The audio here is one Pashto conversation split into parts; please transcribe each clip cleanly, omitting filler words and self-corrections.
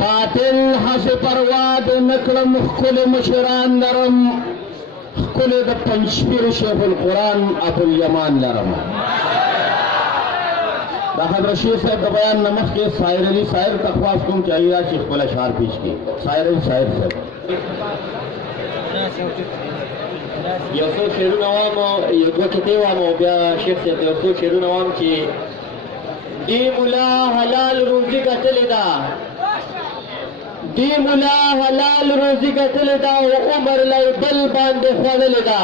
باطل حس پرواد نکلم خکل مشران لرم خکل د پنځپیر شیخ القرآن ابوالیمان لرم. دا حضرت شیخ صاحب د بیان نه مخکې سایر علي صاحب ته خواست کوم چې هغوی راشي خپل اشعار پیش کړي. سایر علي صاحب یو څو شعرونه وایم یو دوه کتې وایم او بیا شیخ صاحب یو څو شعرونه وایم چې دی ملا حلال روزي ګټلې ده دی ملا حلال روزي ګټلې ده او عمر لی بل باندې خوړلې ده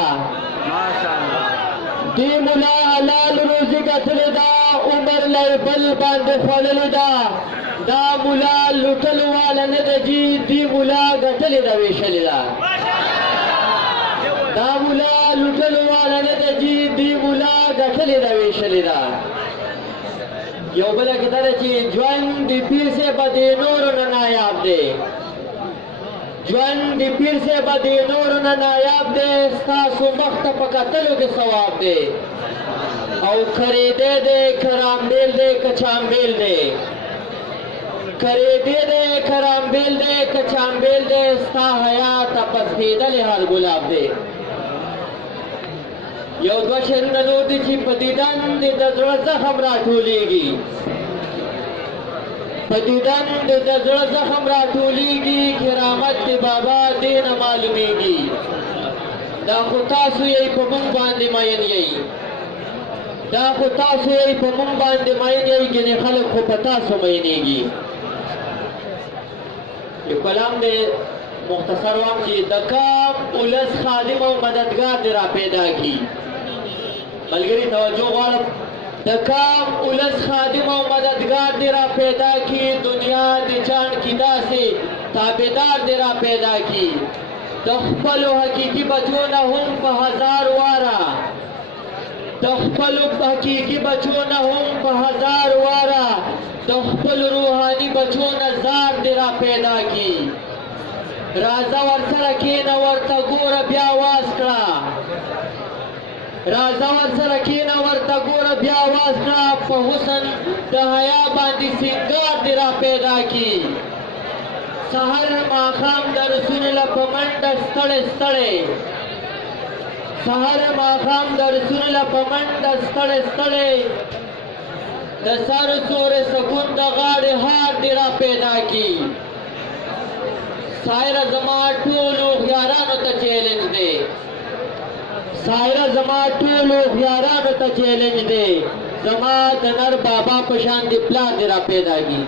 دی ملا حلال روزي ګټلې ده عمر لی بل باندې خوړلې ده دا ملا لوټل والا نه ده جي دی ملا ګټلې ده ویشلې ده دا مولا لوټل والا نه ده جي دی مولا ګټلې ده ویشلې ده. یو بله کیسه ده چې ژوند د پیر صاحب د نورو نه نایاب دی ژوند د پیر صاحب د نورو نه نایاب دی ستاسو مخ ته په کتلو کې ثواب دی او خریدی دی کرامبیل دی که چامبیل دی خریدی دی کرامبیل دی که چامبیل دی ستا حیات پسپیدلې هر ګلاب دی. یو دوه شعرونه نور دي چې په دیدن دې د زړه زخم راټولېږي په دیدن دې د زړه زخم راټولېږي کرامت دې بابا دې نه معلومېږي دا خو تاسو یې په موږ باندې مین یئ دا خو تاسو یې په موږ باندې مین یئ ګنې خلک خو په تاسو مینېږي. یو کلام دې مختصر وایم چې د کام ولس خادم او مددگار دې را پیدا کړي. ملګري توجه غواړم د کام ولس خادم او مددگار دې را پیدا کړي دنیا دې جان کې داسې تابعدار دې را پیدا کړي د خپلو حقیقي بچو نه هم په هزار واره د خپلو حقیقي بچو نه هم په هزار واره د خپل روحاني بچو نه زار دې را پیدا کړي. راځه ورسره کېنه ورته ګوره بیا واز کړه راځه ورسره کېنه ورته ګوره بیا واز کړه په حسن د حیا باندې سینګار دې را پیدا کړي. سحر ماښام د رسول الله په منډه ستړی ستړی سحر ماښام د رسول الله په منډه ستړی ستړی د سر سورې سکون د غاړې هار دې را پیدا کړي. سایره زما ټولو خیارانو ته چیلنج دی سایره زما ټولو خیارانو ته چیلنج دی زما د نر بابا په شان دې پلار دې را پیدا کړي.